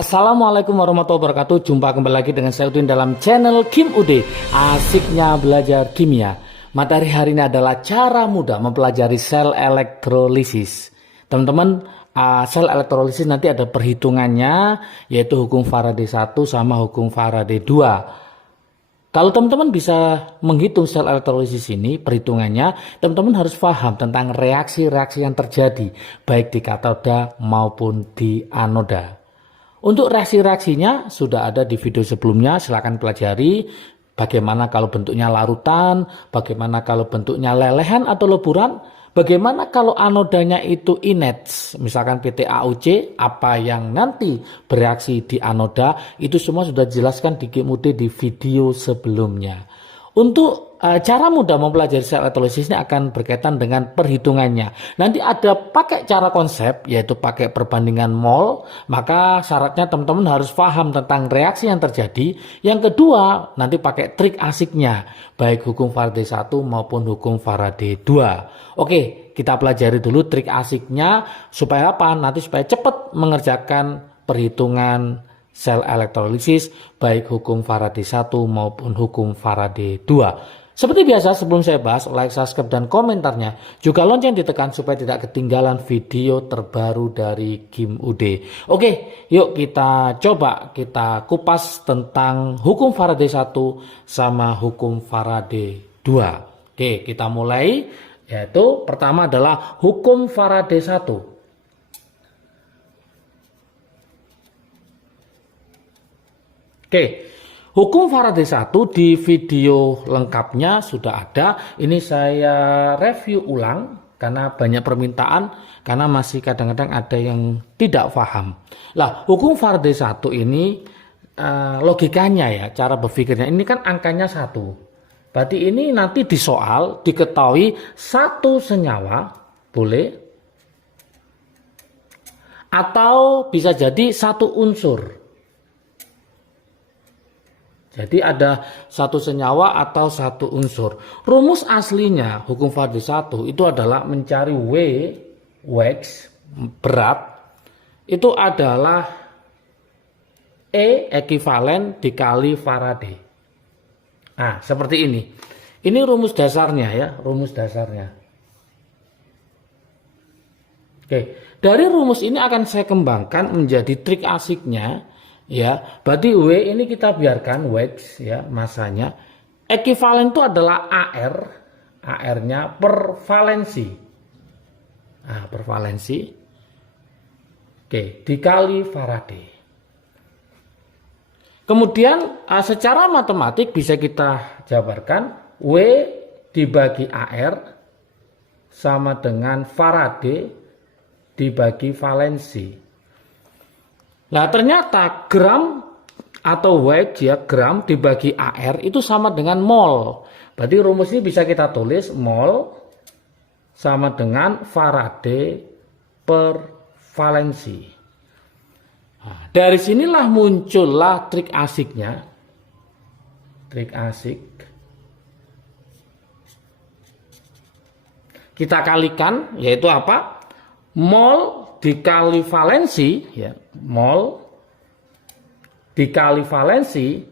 Assalamualaikum warahmatullahi wabarakatuh. Jumpa kembali lagi dengan saya Udin dalam channel Kim Ude. Asiknya belajar kimia. Materi hari ini adalah cara mudah mempelajari sel elektrolisis. Teman-teman, sel elektrolisis nanti ada perhitungannya, yaitu hukum Faraday 1 sama hukum Faraday 2. Kalau teman-teman bisa menghitung sel elektrolisis ini, perhitungannya, teman-teman harus paham tentang reaksi-reaksi yang terjadi, baik di katoda maupun di anoda. Untuk reaksi-reaksinya sudah ada di video sebelumnya, silakan pelajari. Bagaimana kalau bentuknya larutan, bagaimana kalau bentuknya lelehan atau leburan, bagaimana kalau anodanya itu inet, misalkan PTAUC, apa yang nanti bereaksi di anoda, itu semua sudah dijelaskan di Kimude di video sebelumnya. Untuk cara mudah mempelajari sel elektrolisis ini akan berkaitan dengan perhitungannya. Nanti ada pakai cara konsep, yaitu pakai perbandingan mol, maka syaratnya teman-teman harus paham tentang reaksi yang terjadi. Yang kedua, nanti pakai trik asiknya, baik hukum Faraday 1 maupun hukum Faraday 2. Oke, kita pelajari dulu trik asiknya, supaya apa? Nanti supaya cepat mengerjakan perhitungan sel elektrolisis, baik hukum Faraday 1 maupun hukum Faraday 2. Seperti biasa, sebelum saya bahas, like, subscribe, dan komentarnya, juga lonceng ditekan supaya tidak ketinggalan video terbaru dari Kim Ude. Oke, yuk kita coba kita kupas tentang hukum Faraday 1 sama hukum Faraday 2. Oke, kita mulai, yaitu pertama adalah hukum Faraday 1. Oke, hukum Faraday 1 di video lengkapnya sudah ada. Ini saya review ulang karena banyak permintaan, karena masih kadang-kadang ada yang tidak paham. Lah, hukum Faraday 1 ini logikanya ya, cara berpikirnya ini kan angkanya 1. Berarti ini nanti di soal diketahui satu senyawa boleh, atau bisa jadi satu unsur. Jadi ada satu senyawa atau satu unsur. Rumus aslinya hukum Faraday 1 itu adalah mencari Wax, berat, itu adalah E ekivalen dikali Faraday. Nah, seperti ini. Ini rumus dasarnya ya, rumus dasarnya. Oke, dari rumus ini akan saya kembangkan menjadi trik asiknya. Ya, berarti W ini kita biarkan Wax ya, masanya. Ekivalen itu adalah AR-nya per valensi. Nah, per valensi. Oke, dikali Faraday. Kemudian secara matematik bisa kita jabarkan W dibagi AR sama dengan Faraday dibagi valensi. Nah, ternyata gram atau Wax ya, gram dibagi AR itu sama dengan mol. Berarti rumus ini bisa kita tulis mol sama dengan Faraday per valensi. Nah, dari sinilah muncullah trik asiknya. Trik asik. Kita kalikan, yaitu apa? Mol dikali valensi ya, mol dikali valensi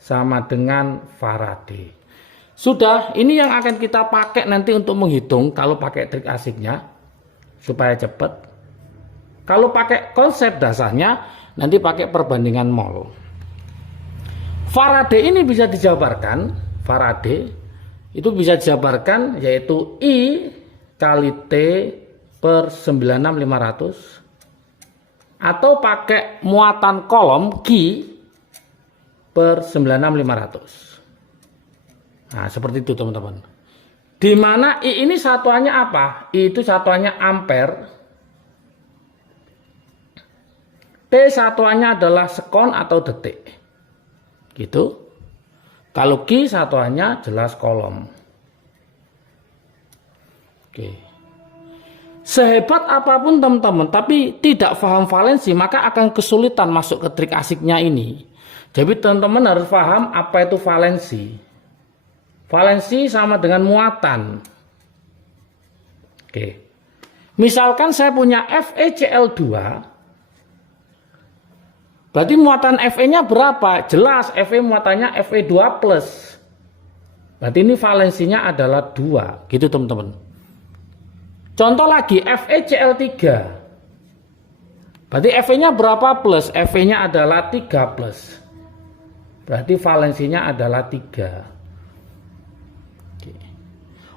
sama dengan Faraday. Sudah, ini yang akan kita pakai nanti untuk menghitung kalau pakai trik asiknya supaya cepat. Kalau pakai konsep dasarnya nanti pakai perbandingan mol. Faraday ini bisa dijabarkan, Faraday itu bisa dijabarkan yaitu I kali T per 96500, atau pakai muatan kolom Q per 96500. Nah, seperti itu teman-teman. Di mana I ini satuannya apa? I itu satuannya ampere. T satuannya adalah sekon atau detik. Gitu. Kalau Q satuannya jelas kolom. Oke. Sehebat apapun teman-teman, tapi tidak paham valensi, maka akan kesulitan masuk ke trik asiknya ini. Jadi teman-teman harus paham apa itu valensi. Valensi sama dengan muatan. Oke. Misalkan saya punya FeCl2 Berarti muatan Fe-nya berapa? Jelas Fe muatannya Fe2+. Berarti ini valensinya adalah 2. Gitu teman-teman. Contoh lagi FeCl3. Berarti Fe-nya berapa plus? Fe-nya adalah 3+. Berarti valensinya adalah 3.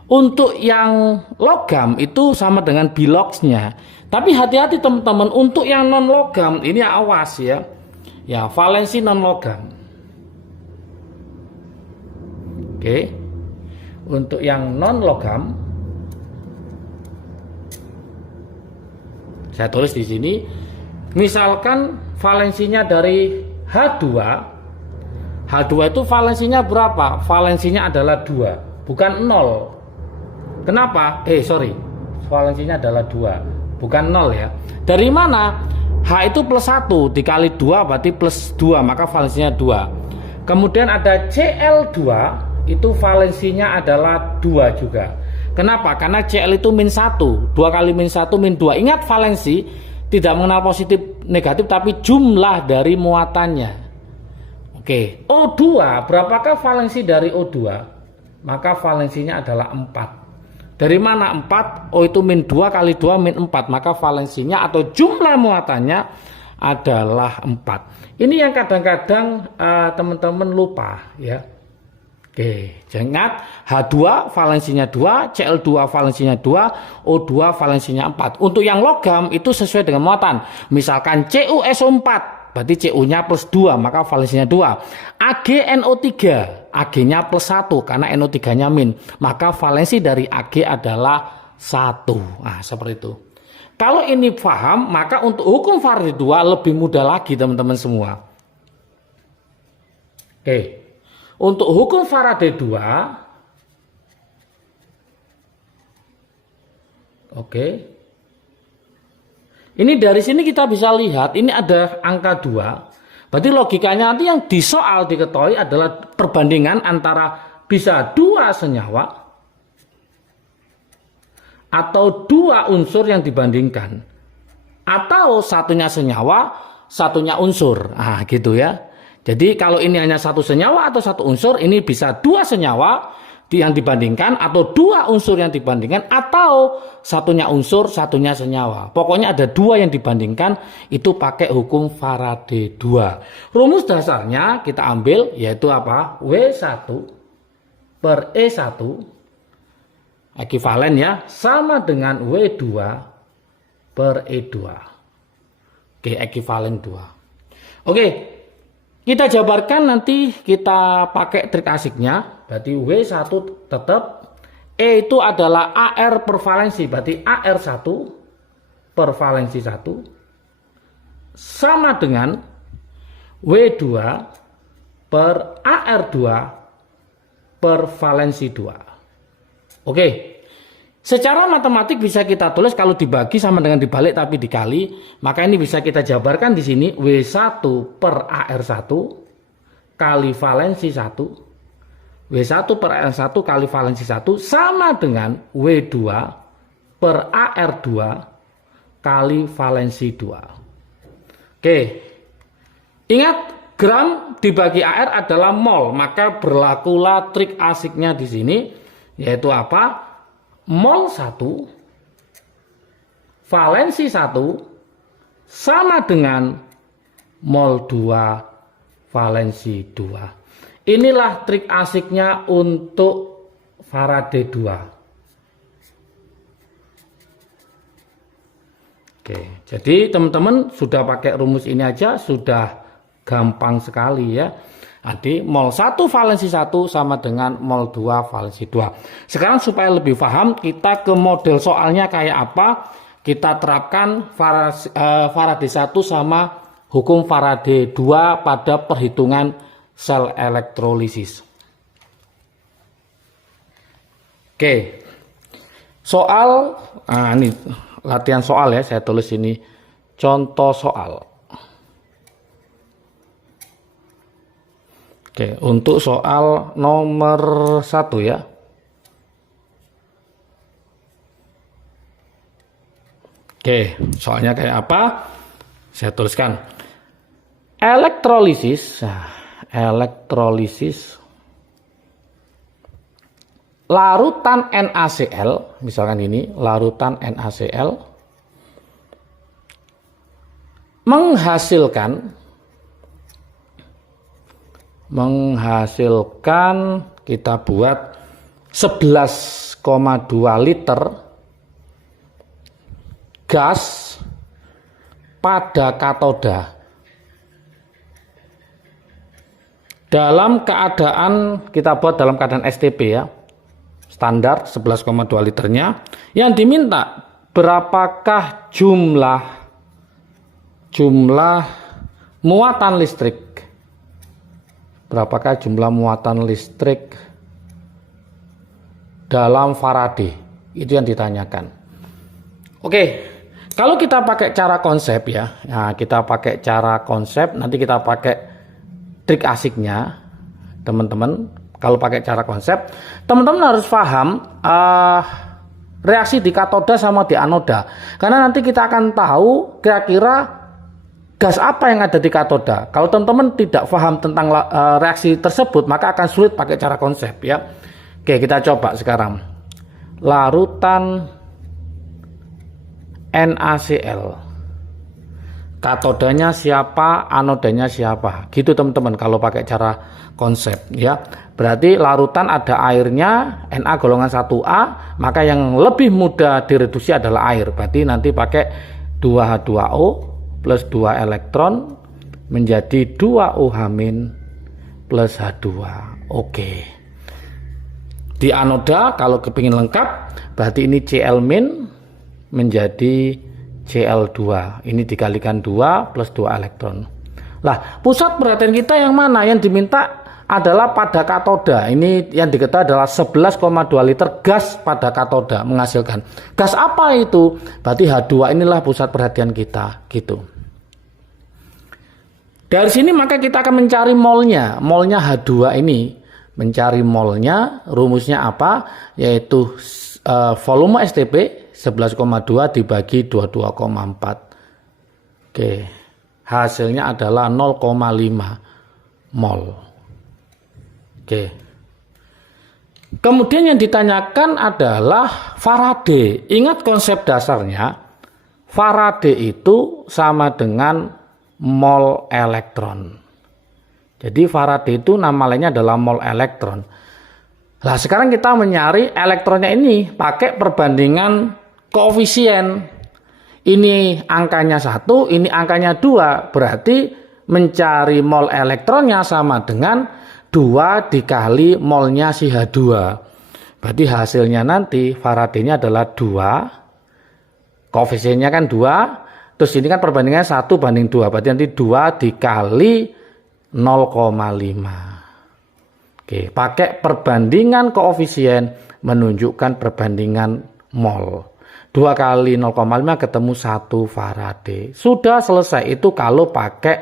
Untuk yang logam itu sama dengan biloxnya. Tapi hati-hati teman-teman, untuk yang non logam ini awas ya. Ya, valensi non logam. Oke. Untuk yang non logam saya tulis di sini, misalkan valensinya dari H2. H2 itu valensinya berapa? Valensinya adalah 2, bukan 0. Kenapa? Valensinya adalah 2, bukan 0 ya. Dari mana? H itu plus 1 dikali 2 berarti plus 2, maka valensinya 2. Kemudian ada Cl2, itu valensinya adalah 2 juga. Kenapa? Karena Cl itu min 1, 2 kali min 1 min 2. Ingat valensi tidak mengenal positif negatif tapi jumlah dari muatannya. Oke, O2, berapakah valensi dari O2? Maka valensinya adalah 4. Dari mana 4? O itu min 2 kali 2 min 4. Maka valensinya atau jumlah muatannya adalah 4. Ini yang kadang-kadang teman-teman lupa ya. Oke, ingat H2 valensinya 2, Cl2 valensinya 2, O2 valensinya 4. Untuk yang logam itu sesuai dengan muatan. Misalkan CuSO4, berarti Cu-nya plus 2, maka valensinya 2. AgNO3, Ag-nya plus 1 karena NO3-nya min, maka valensi dari Ag adalah 1. Nah, seperti itu. Kalau ini paham, maka untuk hukum Faraday 2 lebih mudah lagi teman-teman semua. Oke. Untuk hukum Faraday 2, oke. Ini dari sini kita bisa lihat, ini ada angka 2. Berarti logikanya nanti yang di soal diketahui adalah perbandingan antara bisa 2 senyawa atau 2 unsur yang dibandingkan. Atau satunya senyawa, satunya unsur. Nah, gitu ya. Jadi kalau ini hanya 1 senyawa atau 1 unsur, ini bisa 2 senyawa yang dibandingkan atau 2 unsur yang dibandingkan atau satunya unsur, satunya senyawa. Pokoknya ada 2 yang dibandingkan, itu pakai hukum Faraday 2. Rumus dasarnya kita ambil yaitu apa? W1 per E1 ekivalen ya, sama dengan W2 per E2. Oke, ekivalen 2. Oke. Kita jabarkan nanti kita pakai trik asiknya. Berarti W1 tetap. E itu adalah AR per valensi. Berarti AR1 per valensi 1. Sama dengan W2 per AR2 per valensi 2. Oke. Secara matematik bisa kita tulis kalau dibagi sama dengan dibalik tapi dikali, maka ini bisa kita jabarkan di sini W1 per AR1 kali valensi 1. W1 per AR1 kali valensi 1 sama dengan W2 per AR2 kali valensi 2. Oke. Ingat, gram dibagi AR adalah mol, maka berlakulah trik asiknya di sini, yaitu apa? Mol 1 valensi 1 sama dengan mol 2 valensi 2. Inilah trik asiknya untuk Faraday 2. Oke, jadi teman-teman sudah pakai rumus ini aja sudah gampang sekali ya. Jadi mol 1 valensi 1 sama dengan mol 2 valensi 2. Sekarang supaya lebih paham, kita ke model soalnya kayak apa. Kita terapkan Faraday 1 sama hukum Faraday 2 pada perhitungan sel elektrolisis. Oke. Soal, ini latihan soal ya, saya tulis ini contoh soal. Oke, untuk soal nomor 1 ya. Oke, soalnya kayak apa? Saya tuliskan. Elektrolisis, larutan NaCl, misalkan ini larutan NaCl menghasilkan kita buat 11,2 liter gas pada katoda dalam keadaan kita buat dalam keadaan STP ya, standar 11,2 liternya. Yang diminta berapakah jumlah muatan listrik, berapakah jumlah muatan listrik dalam Faraday, itu yang ditanyakan. Oke, kalau kita pakai cara konsep ya, kita pakai cara konsep, nanti kita pakai trik asiknya, teman-teman. Kalau pakai cara konsep, teman-teman harus paham reaksi di katoda sama di anoda, karena nanti kita akan tahu kira-kira gas apa yang ada di katoda. Kalau teman-teman tidak paham tentang reaksi tersebut, maka akan sulit pakai cara konsep ya. Oke, kita coba sekarang. Larutan NaCl, katodanya siapa, anodanya siapa, gitu teman-teman kalau pakai cara konsep ya. Berarti larutan ada airnya, Na golongan 1A, maka yang lebih mudah direduksi adalah air. Berarti nanti pakai 2H2O plus 2 elektron menjadi 2OH- plus H2. Oke. Di anoda kalau kepingin lengkap, berarti ini Cl- menjadi Cl2, ini dikalikan 2 plus 2 elektron. Lah, pusat perhatian kita yang mana? Yang diminta adalah pada katoda. Ini yang diketahui adalah 11,2 liter gas pada katoda menghasilkan. Gas apa itu? Berarti H2 inilah pusat perhatian kita, gitu. Dari sini maka kita akan mencari molnya. Molnya H2 ini, mencari molnya, rumusnya apa? Yaitu volume STP 11,2 dibagi 22,4. Oke, hasilnya adalah 0,5 mol. Oke. Kemudian yang ditanyakan adalah Faraday. Ingat konsep dasarnya, Faraday itu sama dengan mol elektron. Jadi Faraday itu nama lainnya adalah mol elektron. Nah, sekarang kita mencari elektronnya ini pakai perbandingan koefisien. Ini angkanya 1, ini angkanya 2. Berarti mencari mol elektronnya sama dengan 2 dikali molnya si H2. Berarti hasilnya nanti Faraday-nya adalah 2. Koefisiennya kan 2. Terus ini kan perbandingannya 1 banding 2. Berarti nanti 2 dikali 0,5. Oke, pakai perbandingan koefisien menunjukkan perbandingan mol. 2 kali 0,5 ketemu 1 Faraday. Sudah selesai. Itu kalau pakai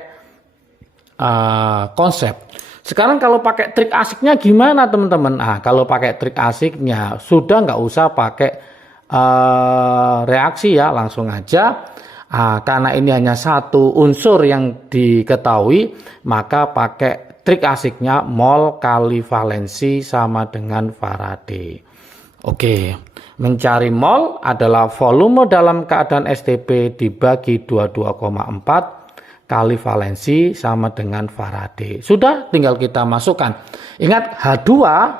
konsep. Sekarang kalau pakai trik asiknya gimana teman-teman? Kalau pakai trik asiknya sudah nggak usah pakai reaksi ya, langsung aja. Karena ini hanya satu unsur yang diketahui, maka pakai trik asiknya mol kali valensi sama dengan Faraday. Oke, mencari mol adalah volume dalam keadaan STP dibagi 22,4 kali valensi sama dengan Faraday. Sudah, tinggal kita masukkan. Ingat H2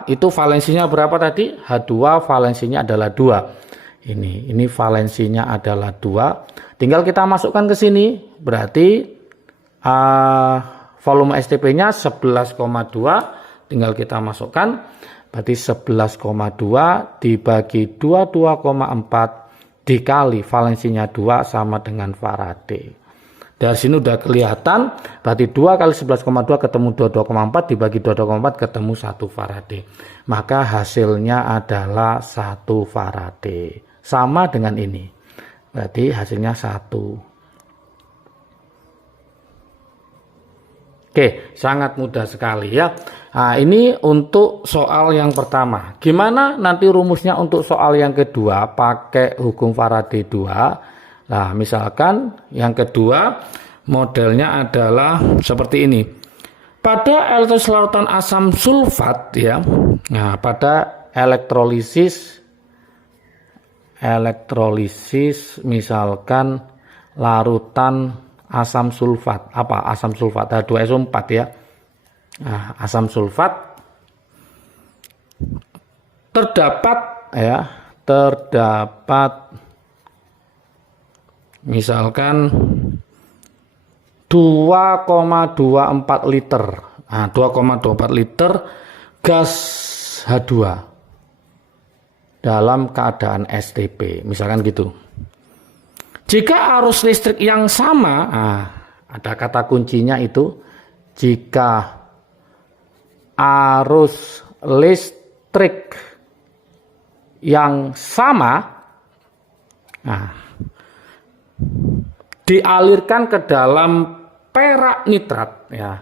itu valensinya berapa tadi? H2 valensinya adalah 2. Ini valensinya adalah 2. Tinggal kita masukkan ke sini. Berarti volume STP-nya 11,2, tinggal kita masukkan, berarti 11,2 dibagi 22,4 dikali valensinya 2 sama dengan Faraday. Dari sini udah kelihatan, berarti 2 kali 11,2 ketemu 22,4 dibagi 22,4 ketemu 1 Faraday. Maka hasilnya adalah 1 Faraday. Sama dengan ini. Berarti hasilnya 1. Oke, sangat mudah sekali ya. Nah, ini untuk soal yang pertama. Gimana nanti rumusnya untuk soal yang kedua pakai hukum Faraday 2? Nah, misalkan yang kedua modelnya adalah seperti ini. Pada elektrolisis larutan asam sulfat ya. Nah, pada elektrolisis misalkan larutan asam sulfat. Apa asam sulfat? H2SO4 ya. Nah, asam sulfat terdapat misalkan 2,24 liter. Nah, 2,24 liter gas H2 dalam keadaan STP, misalkan gitu. Jika arus listrik yang sama, ada kata kuncinya itu, jika arus listrik yang sama, dialirkan ke dalam perak nitrat, ya,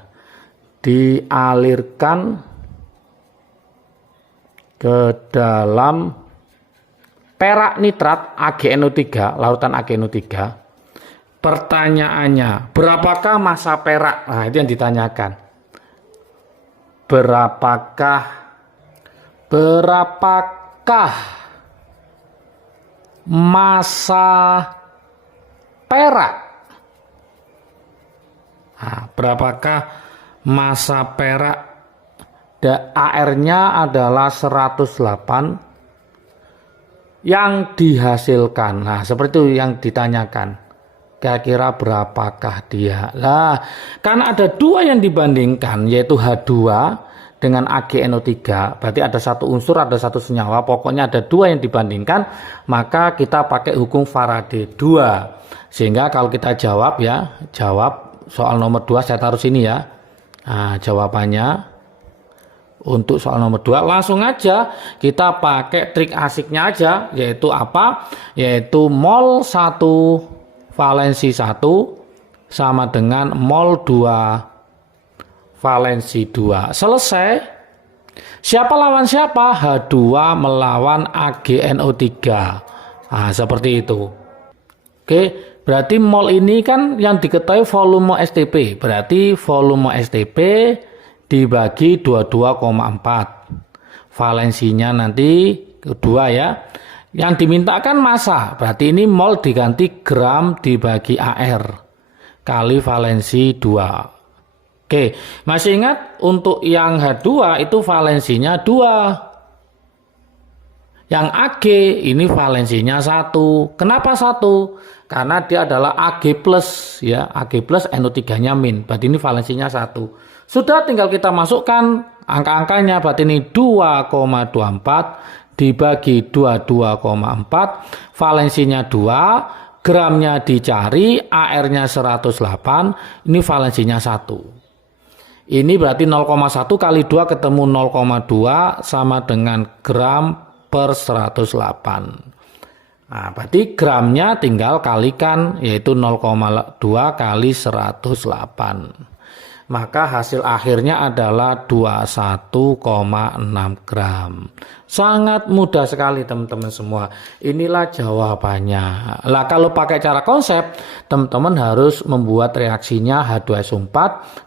dialirkan ke dalam perak nitrat AgNO3, larutan AgNO3. Pertanyaannya, berapakah massa perak? Nah, itu yang ditanyakan. Berapakah massa perak? Nah, berapakah massa perak? AR-nya adalah 108 yang dihasilkan. Nah, seperti itu yang ditanyakan. Kira-kira berapakah dia? Nah, karena ada dua yang dibandingkan, yaitu H2 dengan AgNO3, berarti ada satu unsur, ada satu senyawa, pokoknya ada dua yang dibandingkan, maka kita pakai hukum Faraday 2. Sehingga kalau kita jawab soal nomor 2, saya taruh sini ya. Nah, jawabannya untuk soal nomor 2 langsung aja kita pakai trik asiknya aja, yaitu apa? Yaitu mol 1 valensi 1 sama dengan mol 2 valensi 2. Selesai. Siapa lawan siapa? H2 melawan AgNO3. Nah, seperti itu. Oke, berarti mol ini kan yang diketahui volume STP. Berarti volume STP dibagi 22,4. Valensinya nanti 2 ya. Yang dimintakan massa, berarti ini mol diganti gram dibagi AR kali valensi 2. Oke, masih ingat untuk yang H2 itu valensinya 2. Yang Ag ini valensinya 1. Kenapa 1? Karena dia adalah Ag plus ya, Ag plus NO3-nya min. Berarti ini valensinya 1. Sudah, tinggal kita masukkan angka-angkanya, berarti ini 2,24 dibagi 22,4, valensinya 2, gramnya dicari, AR-nya 108, ini valensinya 1. Ini berarti 0,1 kali 2 ketemu 0,2 sama dengan gram per 108. Nah, berarti gramnya tinggal kalikan, yaitu 0,2 kali 108. Maka hasil akhirnya adalah 21,6 gram. Sangat mudah sekali teman-teman semua. Inilah jawabannya. Lah kalau pakai cara konsep, teman-teman harus membuat reaksinya H2SO4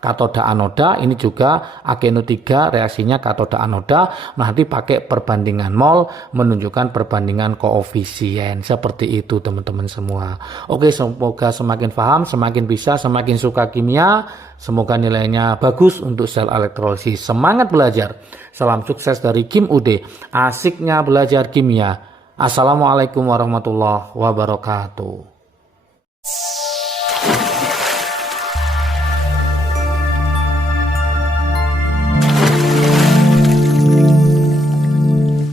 katoda anoda, ini juga AgNO3 reaksinya katoda anoda. Nanti pakai perbandingan mol menunjukkan perbandingan koefisien. Seperti itu teman-teman semua. Oke, semoga semakin paham, semakin bisa, semakin suka kimia. Semoga nilainya bagus untuk sel elektrolisis. Semangat belajar. Salam sukses dari Kim UD. Asiknya belajar kimia. Assalamualaikum warahmatullahi wabarakatuh.